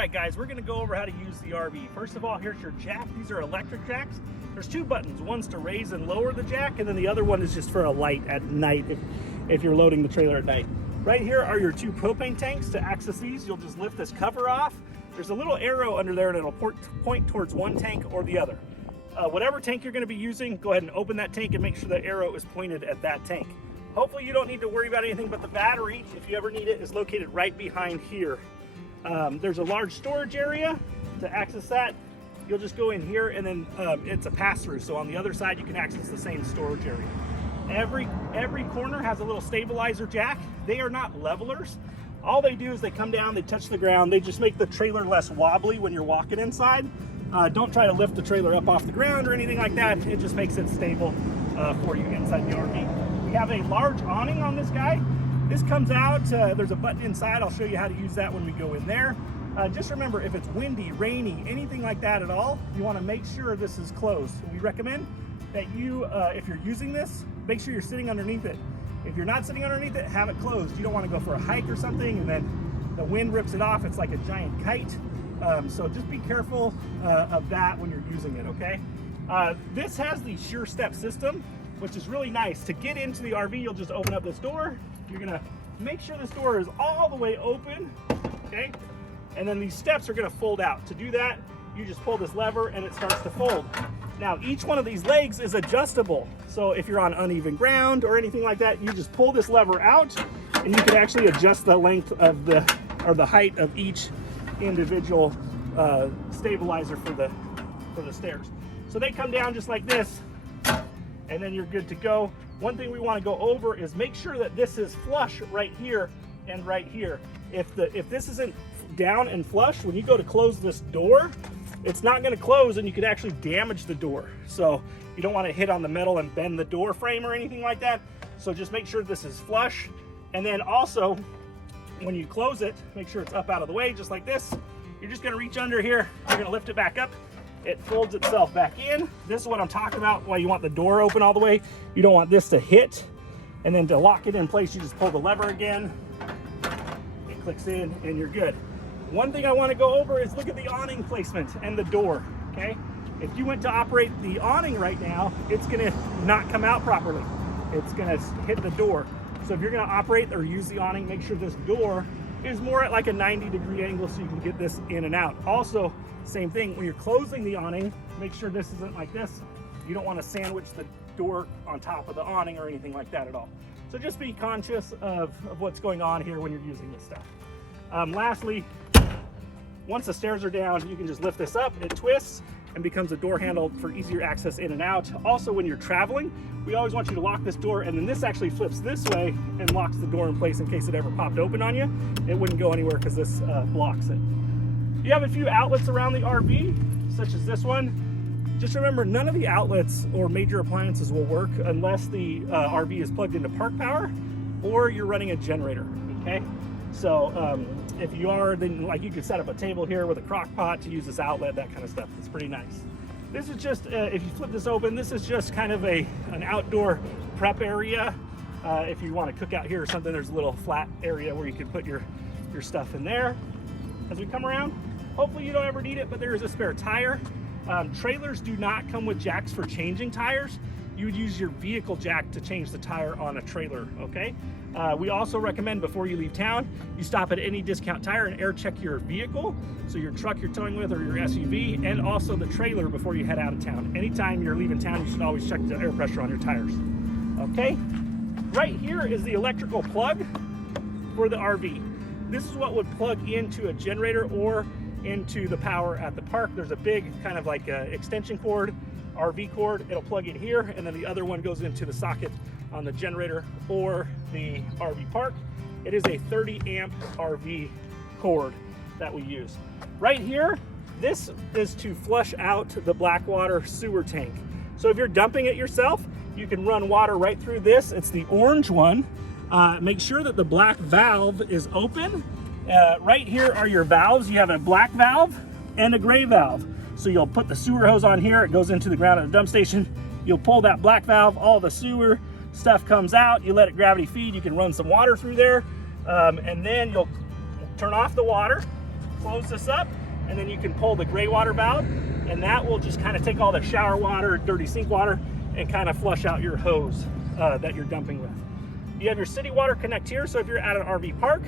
right, guys, we're gonna go over how to use the RV. First of all, here's your jack. These are electric jacks. There's two buttons. One's to raise and lower the jack, and then the other one is just for a light at night if you're loading the trailer at night. Right here are your two propane tanks. To access these, you'll just lift this cover off. There's a little arrow under there and it'll point towards one tank or the other. Whatever tank you're gonna be using, go ahead and open that tank and make sure the arrow is pointed at that tank. Hopefully you don't need to worry about anything, but the battery, if you ever need it, is located right behind here. There's a large storage area. To access that, you'll just go in here, and then it's a pass-through, so on the other side you can access the same storage area. Every corner has a little stabilizer jack. They are not levelers. All they do is they come down, they touch the ground, they just make the trailer less wobbly when you're walking inside. Don't try to lift the trailer up off the ground or anything like that. It just makes it stable for you inside the RV. We have a large awning on this guy. This comes out, there's a button inside. I'll show you how to use that when we go in there. Just remember, if it's windy, rainy, anything like that at all, you want to make sure this is closed. We recommend that you, if you're using this, make sure you're sitting underneath it. If you're not sitting underneath it, have it closed. You don't want to go for a hike or something and then the wind rips it off. It's like a giant kite. So just be careful of that when you're using it, okay? This has the Sure Step system, which is really nice. To get into the RV, you'll just open up this door. You're gonna make sure this door is all the way open, okay? And then these steps are gonna fold out. To do that, you just pull this lever and it starts to fold. Now, each one of these legs is adjustable. So if you're on uneven ground or anything like that, you just pull this lever out and you can actually adjust the length of the height of each individual stabilizer for the stairs. So they come down just like this, and then you're good to go. One thing we want to go over is make sure that this is flush right here and right here. If this isn't down and flush, when you go to close this door, it's not going to close and you could actually damage the door. So you don't want to hit on the metal and bend the door frame or anything like that. So just make sure this is flush. And then also, when you close it, make sure it's up out of the way, just like this. You're just going to reach under here. You're going to lift it back up. It folds itself back in. This is what I'm talking about, why you want the door open all the way. You don't want this to hit. And then to lock it in place, you just pull the lever again. It clicks in and you're good. One thing I want to go over is look at the awning placement and the door, okay? If you went to operate the awning right now, it's going to not come out properly. It's going to hit the door. So if you're going to operate or use the awning, make sure this door is more at like a 90-degree angle so you can get this in and out. Also, same thing, when you're closing the awning, make sure this isn't like this. You don't want to sandwich the door on top of the awning or anything like that at all. So just be conscious of what's going on here when you're using this stuff. Lastly, once the stairs are down, you can just lift this up, it twists and becomes a door handle for easier access in and out. Also, when you're traveling, we always want you to lock this door, and then this actually flips this way and locks the door in place in case it ever popped open on you. It wouldn't go anywhere because this blocks it. You have a few outlets around the RV, such as this one. Just remember, none of the outlets or major appliances will work unless the RV is plugged into park power or you're running a generator, okay? So if you are, then like you could set up a table here with a crock pot to use this outlet, that kind of stuff. It's pretty nice. This is just, if you flip this open, this is just kind of an outdoor prep area. If you want to cook out here or something, there's a little flat area where you can put your stuff in there. As we come around, hopefully you don't ever need it, but there is a spare tire. Trailers do not come with jacks for changing tires. You would use your vehicle jack to change the tire on a trailer, okay? We also recommend before you leave town, you stop at any discount tire and air check your vehicle. So your truck you're towing with or your SUV, and also the trailer before you head out of town. Anytime you're leaving town, you should always check the air pressure on your tires, okay? Right here is the electrical plug for the RV. This is what would plug into a generator or into the power at the park. There's a big kind of like extension cord, RV cord. It'll plug in here, and then the other one goes into the socket on the generator or the RV park. It is a 30 amp RV cord that we use. Right here, this is to flush out the black water sewer tank. So if you're dumping it yourself, you can run water right through this. It's the orange one. Make sure that the black valve is open. Right here are your valves. You have a black valve and a gray valve. So you'll put the sewer hose on here. It goes into the ground at the dump station. You'll pull that black valve, all the sewer stuff comes out. You let it gravity feed. You can run some water through there. And then you'll turn off the water. close this up, and then you can pull the gray water valve, and that will just kind of take all the shower water, dirty sink water, and kind of flush out your hose that you're dumping with. You have your city water connect here, so if you're at an RV park,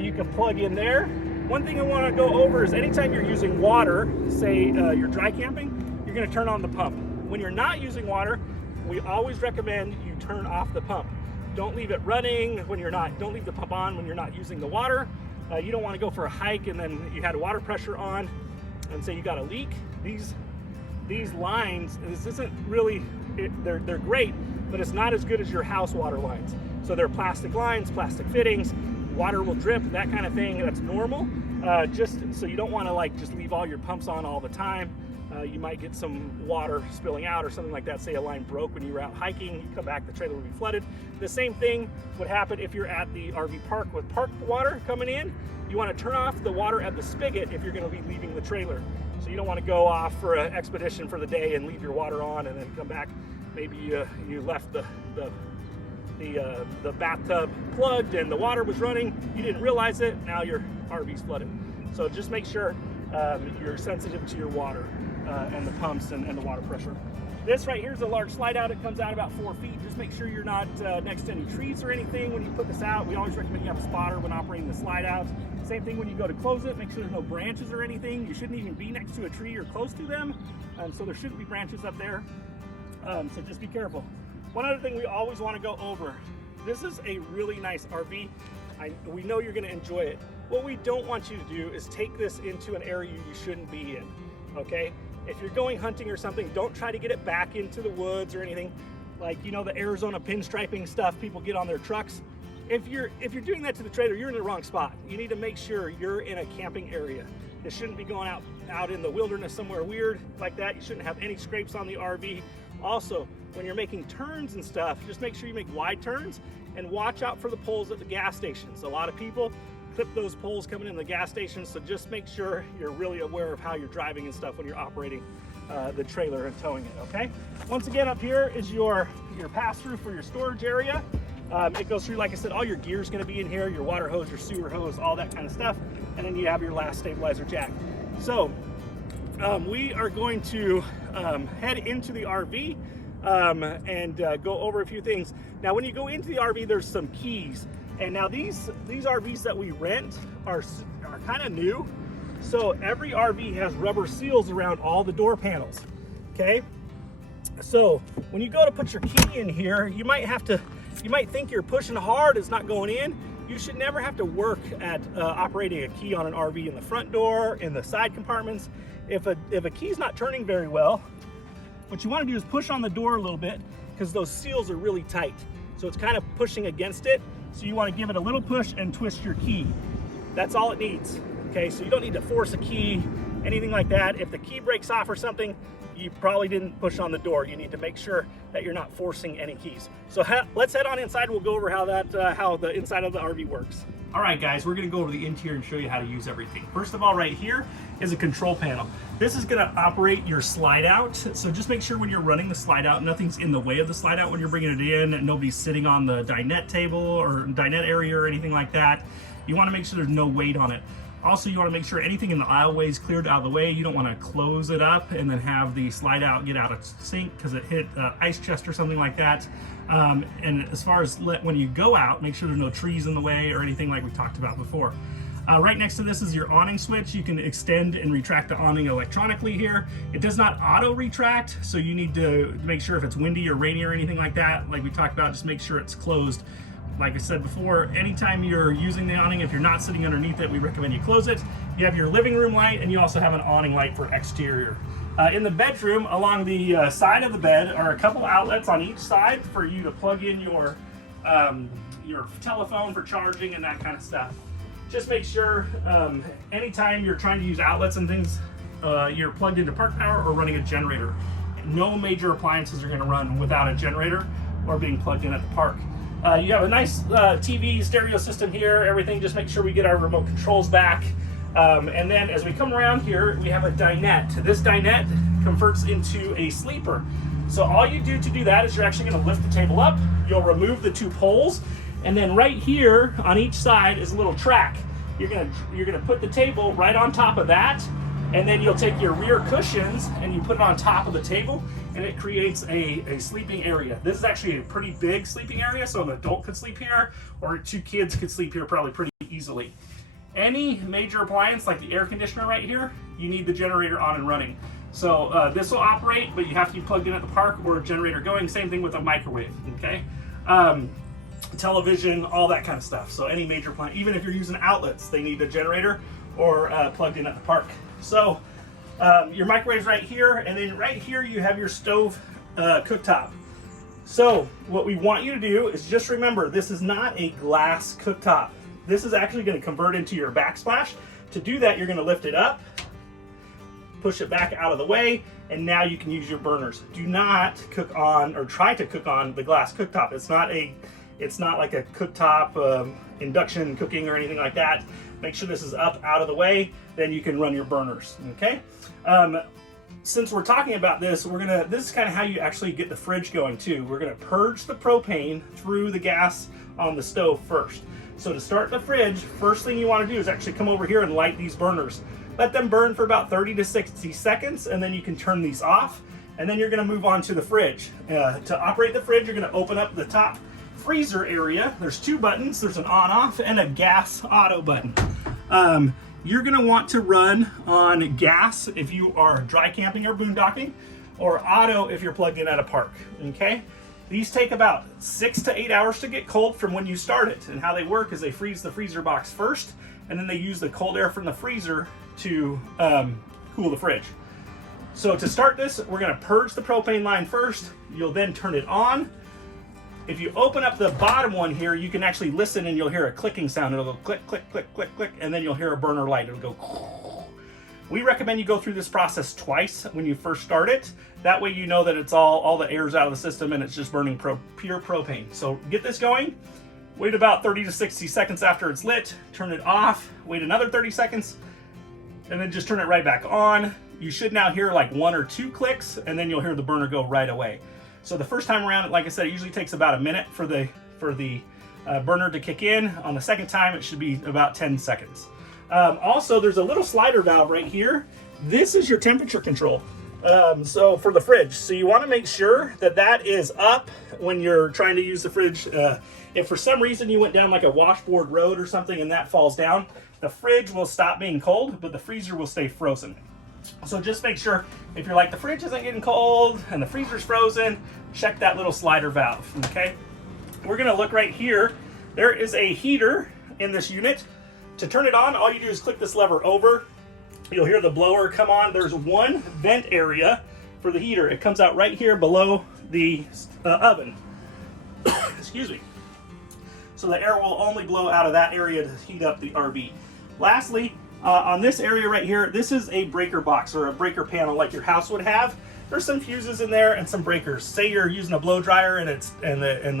you can plug in there. One thing I want to go over is anytime you're using water, say you're dry camping, you're going to turn on the pump. When you're not using water, we always recommend you turn off the pump. Don't leave it running when you're not, don't leave the pump on when you're not using the water. You don't want to go for a hike and then you had water pressure on and say you got a leak. These lines, this isn't really, they're great, but it's not as good as your house water lines. So they're plastic lines, plastic fittings, water will drip, that kind of thing. That's normal. Just so you don't want to like just leave all your pumps on all the time. You might get some water spilling out or something like that. Say a line broke when you were out hiking, you come back, the trailer will be flooded. The same thing would happen if you're at the RV park with park water coming in. You want to turn off the water at the spigot if you're going to be leaving the trailer. So you don't want to go off for an expedition for the day and leave your water on and then come back. Maybe you left the bathtub plugged and the water was running. You didn't realize it. Now your RV's flooded. So just make sure you're sensitive to your water and the pumps and the water pressure. This right here is a large slide out. It comes out about 4 feet. Just make sure you're not next to any trees or anything when you put this out. We always recommend you have a spotter when operating the slide out. Same thing when you go to close it. Make sure there's no branches or anything. You shouldn't even be next to a tree or close to them. So there shouldn't be branches up there. So just be careful. One other thing we always want to go over. This is a really nice RV. We know you're going to enjoy it. What we don't want you to do is take this into an area you shouldn't be in, okay? If you're going hunting or something, don't try to get it back into the woods or anything. Like, you know, the Arizona pinstriping stuff people get on their trucks. If you're doing that to the trailer, you're in the wrong spot. You need to make sure you're in a camping area. It shouldn't be going out in the wilderness somewhere weird like that. You shouldn't have any scrapes on the RV. Also, when you're making turns and stuff, just make sure you make wide turns and watch out for the poles at the gas stations. A lot of people clip those poles coming in the gas stations, so just make sure you're really aware of how you're driving and stuff when you're operating the trailer and towing it, okay? Once again, up here is your pass-through for your storage area. It goes through, like I said, all your gear is going to be in here, your water hose, your sewer hose, all that kind of stuff, and then you have your last stabilizer jack. So we are going to head into the RV and go over a few things. Now, when you go into the RV, there's some keys. And now these RVs that we rent are kind of new. So every RV has rubber seals around all the door panels, okay? So when you go to put your key in here, you might think you're pushing hard, it's not going in. You should never have to work at operating a key on an RV in the front door, in the side compartments. If a key's not turning very well, what you want to do is push on the door a little bit because those seals are really tight. So it's kind of pushing against it. So you want to give it a little push and twist your key. That's all it needs. Okay, so you don't need to force a key, anything like that. If the key breaks off or something, you probably didn't push on the door. You need to make sure that you're not forcing any keys. So let's head on inside. We'll go over how the inside of the RV works. All right, guys, we're gonna go over the interior and show you how to use everything. First of all, right here is a control panel. This is gonna operate your slide out. So just make sure when you're running the slide out, nothing's in the way of the slide out when you're bringing it in. Nobody's sitting on the dinette table or dinette area or anything like that. You wanna make sure there's no weight on it. Also, you want to make sure anything in the aisleway is cleared out of the way. You don't want to close it up and then have the slide out get out of sync because it hit ice chest or something like that. And as far as when you go out, make sure there's no trees in the way or anything like we talked about before. Right next to this is your awning switch. You can extend and retract the awning electronically here. It does not auto retract, so you need to make sure if it's windy or rainy or anything like that, like we talked about, just make sure it's closed. Like I said before, anytime you're using the awning, if you're not sitting underneath it, we recommend you close it. You have your living room light, and you also have an awning light for exterior. In the bedroom, along the side of the bed, are a couple outlets on each side for you to plug in your telephone for charging and that kind of stuff. Just make sure anytime you're trying to use outlets and things, you're plugged into park power or running a generator. No major appliances are going to run without a generator or being plugged in at the park. You have a nice TV stereo system here, everything. Just make sure we get our remote controls back. And then as we come around here, we have a dinette. This dinette converts into a sleeper. So all you do to do that is you're actually going to lift the table up. You'll remove the two poles. And then right here on each side is a little track. you're gonna put the table right on top of that, and then you'll take your rear cushions and you put it on top of the table, and it creates a sleeping area. This is actually a pretty big sleeping area, so an adult could sleep here, or 2 kids could sleep here probably pretty easily. Any major appliance like the air conditioner right here, you need the generator on and running. So this will operate, but you have to be plugged in at the park or a generator going. Same thing with a microwave, okay? Television, all that kind of stuff. So any major appliance, even if you're using outlets, they need a generator or plugged in at the park. So your microwave's right here, and then right here you have your stove cooktop. So what we want you to do is just remember, this is not a glass cooktop. This is actually going to convert into your backsplash. To do that, you're going to lift it up, push it back out of the way, and now you can use your burners. Do not cook on or try to cook on the glass cooktop. It's not like a cooktop induction cooking or anything like that. Make sure this is up out of the way, then you can run your burners, okay? Since we're talking about this, this is kind of how you actually get the fridge going too. We're gonna purge the propane through the gas on the stove first. So to start the fridge, first thing you want to do is actually come over here and light these burners. Let them burn for about 30 to 60 seconds, and then you can turn these off, and then you're going to move on to the fridge. To operate the fridge, you're going to open up the top freezer area. There's 2 buttons. There's an on-off and a gas auto button. You're going to want to run on gas if you are dry camping or boondocking, or auto if you're plugged in at a park, okay? These take about 6 to 8 hours to get cold from when you start it. And how they work is they freeze the freezer box first, and then they use the cold air from the freezer to cool the fridge. So to start this, we're gonna purge the propane line first. You'll then turn it on. If you open up the bottom one here, you can actually listen and you'll hear a clicking sound. It'll go click, click, click, click, click, and then you'll hear a burner light. It'll go. We recommend you go through this process twice when you first start it. That way you know that it's all the air's out of the system and it's just burning pure propane. So get this going. Wait about 30 to 60 seconds after it's lit. Turn it off. Wait another 30 seconds. And then just turn it right back on. You should now hear like 1 or 2 clicks, and then you'll hear the burner go right away. So the first time around, like I said, it usually takes about a minute for the burner to kick in. On the second time, it should be about 10 seconds. Also, there's a little slider valve right here. This is your temperature control. So for the fridge, so you want to make sure that that is up when you're trying to use the fridge. If for some reason you went down like a washboard road or something and that falls down, the fridge will stop being cold, but the freezer will stay frozen. So just make sure, if you're like, the fridge isn't getting cold and the freezer's frozen, check that little slider valve, okay? We're gonna look right here. There is a heater in this unit. To turn it on, all you do is click this lever over. You'll hear the blower come on. There's one vent area for the heater. It comes out right here below the oven. Excuse me. So the air will only blow out of that area to heat up the RV. Lastly, on this area right here, this is a breaker box or a breaker panel like your house would have. There's some fuses in there and some breakers. Say you're using a blow dryer and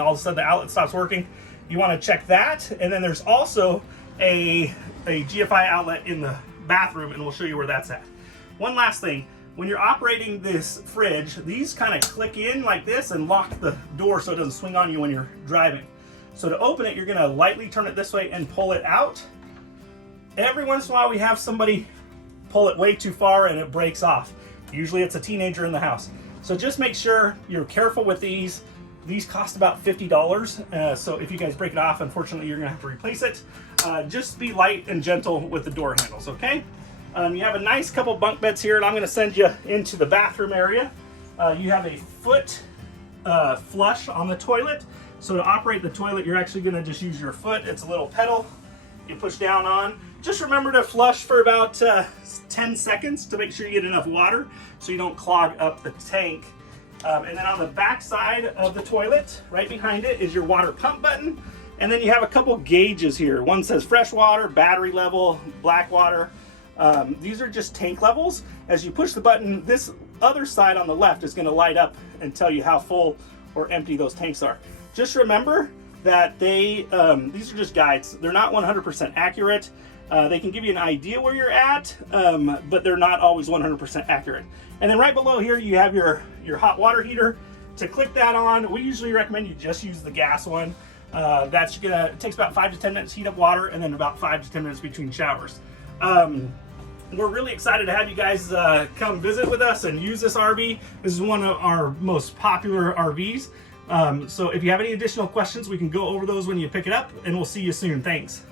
all of a sudden the outlet stops working. You want to check that. And then there's also a GFI outlet in the bathroom, and we'll show you where that's at. One last thing, when you're operating this fridge, these kind of click in like this and lock the door so it doesn't swing on you when you're driving. So to open it, you're going to lightly turn it this way and pull it out. Every once in a while we have somebody pull it way too far and it breaks off. Usually it's a teenager in the house. So just make sure you're careful with these. These cost about $50. So if you guys break it off, unfortunately you're gonna have to replace it. Just be light and gentle with the door handles, okay? You have a nice couple bunk beds here, and I'm gonna send you into the bathroom area. You have a foot flush on the toilet. So to operate the toilet, you're actually gonna just use your foot. It's a little pedal you push down on. Just remember to flush for about 10 seconds to make sure you get enough water so you don't clog up the tank. And then on the back side of the toilet, right behind it, is your water pump button. And then you have a couple gauges here. One says fresh water, battery level, black water. These are just tank levels. As you push the button, this other side on the left is going to light up and tell you how full or empty those tanks are. Just remember that these are just guides. They're not 100% accurate. They can give you an idea where you're at, but they're not always 100% accurate. And then right below here, you have your hot water heater. To click that on, we usually recommend you just use the gas one. It takes about 5 to 10 minutes to heat up water, and then about 5 to 10 minutes between showers. We're really excited to have you guys come visit with us and use this RV. This is one of our most popular RVs. So if you have any additional questions, we can go over those when you pick it up, and we'll see you soon. Thanks.